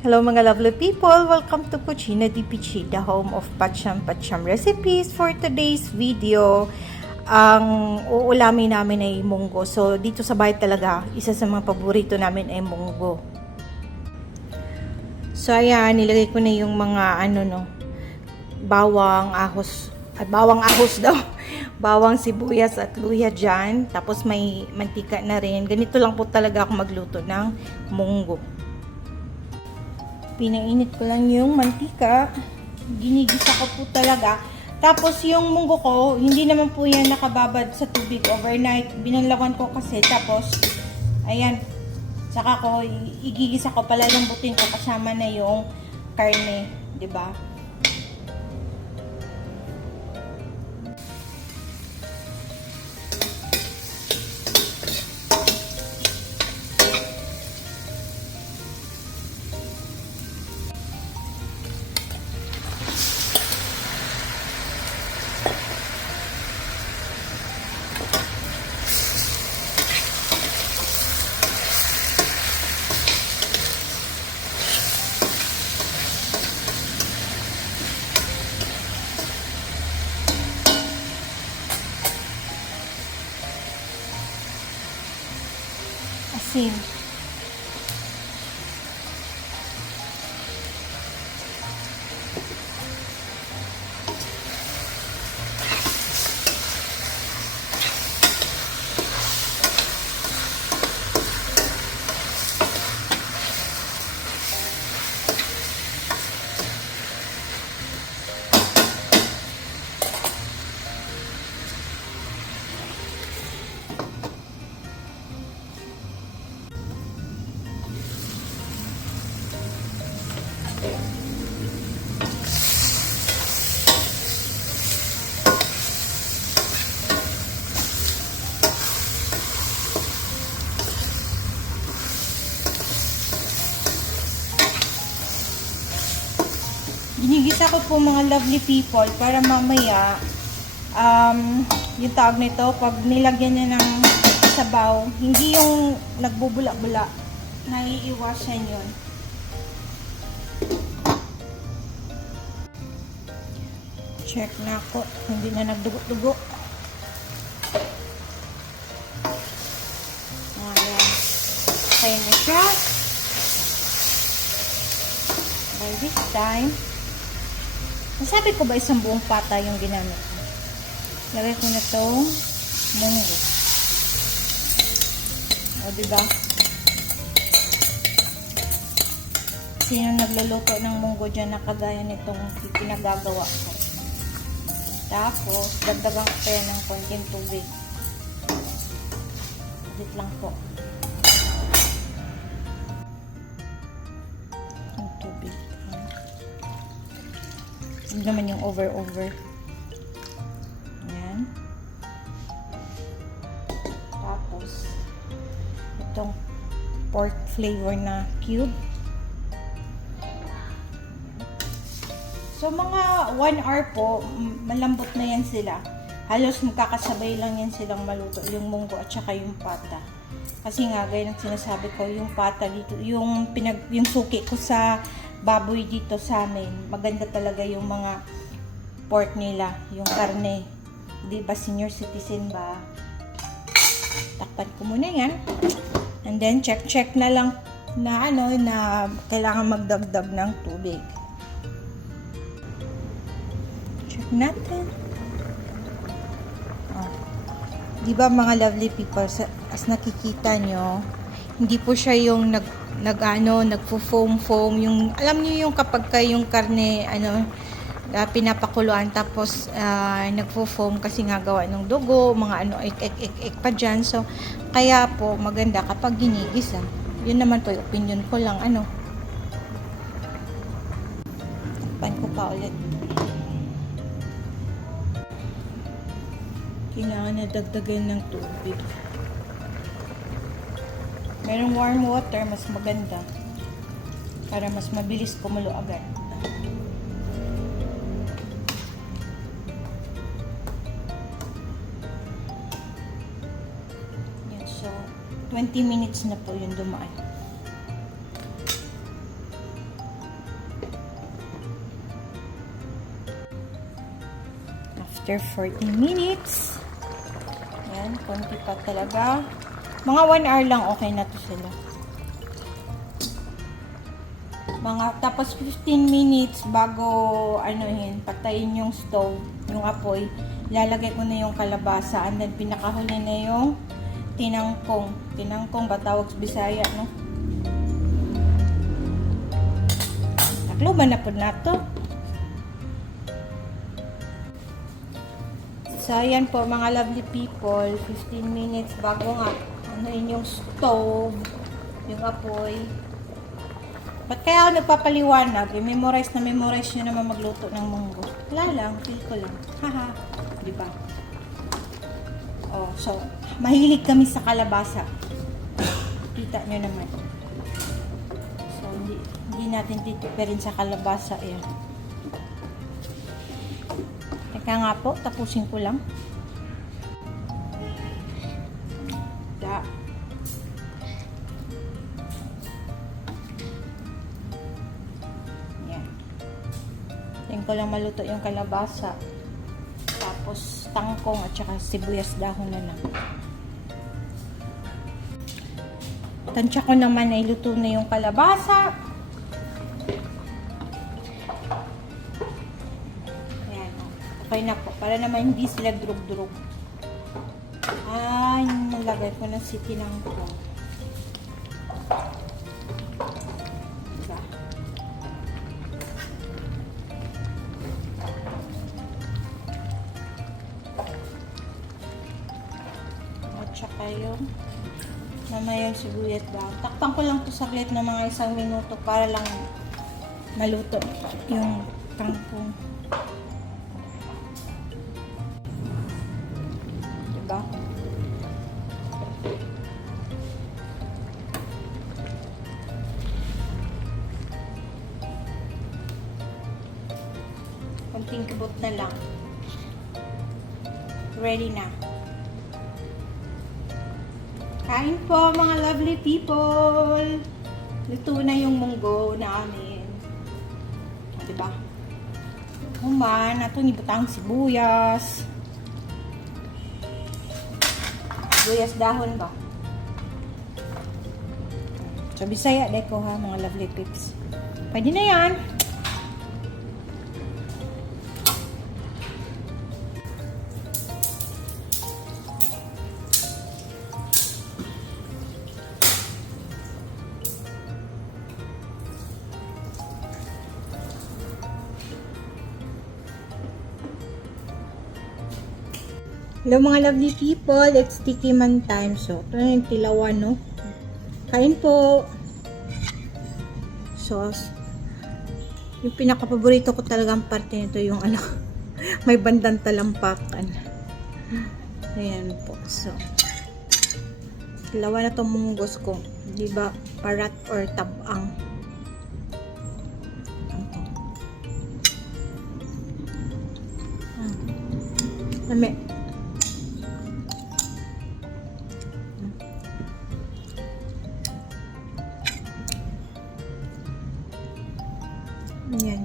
Hello mga lovely people! Welcome to Cucina di Pichi, the home of Pacham recipes. For today's video, ang uulamin namin ay munggo. So dito sa bahay talaga, isa sa mga paborito namin ay munggo. So ayan, nilagay ko na yung mga bawang ahos daw. Bawang, sibuyas at luya dyan. Tapos may mantika na rin. Ganito lang po talaga ako magluto ng munggo. Pinainit ko lang yung mantika. Ginigisa ko po talaga. Tapos yung munggo ko, hindi naman po yan nakababad sa tubig overnight. Binanlawan ko kasi. Tapos, ayan. Saka ko, igigisa ko, palalambutin ko kasama na yung karne. 'Di ba? Asin. Ginigisa ko po mga lovely people para mamaya yung tawag nito, pag nilagyan niya ng sabaw, hindi yung nagbubula-bula, naiiwasan yun. Check na ako, hindi na nagdugo-dugo. Ayan, kaya na siya. By this time, nasabi ko ba isang buong pata yung ginamit ko? Lagay ko na itong munggo. O, diba? Sino nagluluto ng munggo dyan na kagaya nitong pinagagawa ko? Tapos, dagdagan ko kaya ng konting tubig. Ulit lang po. Yung tubig. Hindi naman yung over. Ayan. Tapos, itong pork flavor na cube. So, mga 1 hour po, malambot na yan sila. Halos magkakasabay lang yan silang maluto, yung munggo at saka yung pata. Kasi nga, gaya ng sinasabi ko, yung pata dito, yung suki ko sa baboy dito sa amin, maganda talaga yung mga pork nila, yung karne. Di ba, senior citizen ba? Takpan ko muna yan. And then, check na lang na na kailangan magdagdag ng tubig. Check natin. Oh. Di ba mga lovely people, as nakikita nyo, hindi po siya yung nagfo-foam, yung alam niyo yung kapag yung karne pinapakuluan tapos nagfo-foam kasi nga gawa ng dugo, mga ek pa dyan. So kaya po maganda kapag ginigisa. Yun naman po yung opinion ko lang Takpan ko pa ulit. Kailangan na dagdagan ng tubig. Merong warm water, mas maganda. Para mas mabilis kumulo agad. Yan, so 20 minutes na po yung dumaan. After 40 minutes. Yan, konti pa talaga. Mga 1 hour lang okay na to sila. Tapos 15 minutes bago patayin yung stove, yung apoy. Lalagay ko na yung kalabasa and then pinakahuli na yung tinangkong. Tinangkong ba tawag sa Bisaya, no? Takloban na po na to. So, ayan po mga lovely people, 15 minutes bago nga yung stove, yung apoy. Ba't kaya ako nagpapaliwanag? Memorize nyo naman magluto ng munggo. Wala lang, feel ko lang. Haha, diba? Oh, so, mahilig kami sa kalabasa. Kita nyo naman. So, hindi natin titipirin sa kalabasa. Ayan. Teka nga po, tapusin ko lang. Da. Ayan. Tingin ko lang maluto yung kalabasa. Tapos tangkong at saka sibuyas dahon na lang. Tansya ko naman ay luto na yung kalabasa. Ayan. Okay na po. Para naman hindi sila durog-durog. Ay, nalagay ko na si tinangkong. Diba? At saka yung mamaya yung sibuyas daw. Takpan ko lang to saglit na mga 1 minuto para lang maluto yung kangkong. Diba? Konting kibot na lang. Ready na. Kain po mga lovely people. Luto na yung munggo namin. Diba? Human, ito nibutang sibuyas. Sibuyas dahon ba? So, Bisaya deko ha mga lovely peeps. Pwede na yan. Hello mga lovely people, it's tikiman time. So, ito na yung tilawan, no? Kain po. Sauce. Yung pinaka-paborito ko talagang parte nito yung may bandang talampakan. Ayan po. So, tilawan na itong munggos ko. Diba, parat or tabang. Lami. Ayan.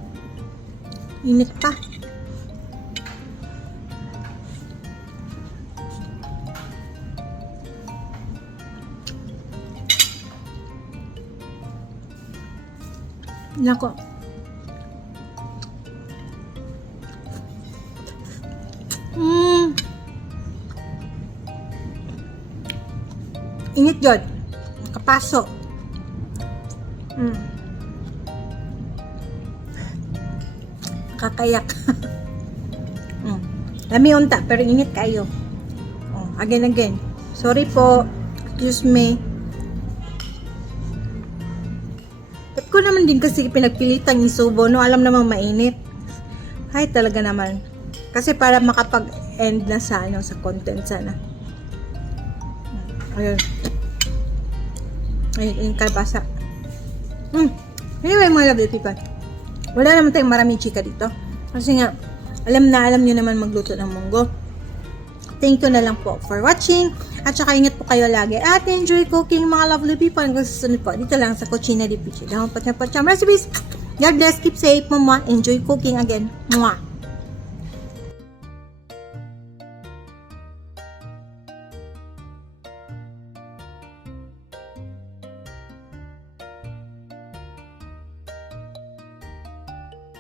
Init pa. Nako. Init yun. Nakapasok. Kakayak. Lami unta pero init kayo. Again. Sorry po. Excuse me. Ba't ko naman din kasi pinagpilitan isubo, no? Alam namang mainit. Ay, talaga naman. Kasi para makapag-end na sa sa content sana. Ayun. Ayun, yung kalbasa. Anyway, mga lovely people. Wala naman tayong maraming chika dito. Kasi nga, alam nyo naman magluto ng munggo. Thank you na lang po for watching. At saka ingat po kayo lagi. At enjoy cooking mga lovely people. Hanggang susunod po. Dito lang sa Cucina di Pichi. Dahon po recipes. God bless. Keep safe, mama. Enjoy cooking again. Mwah.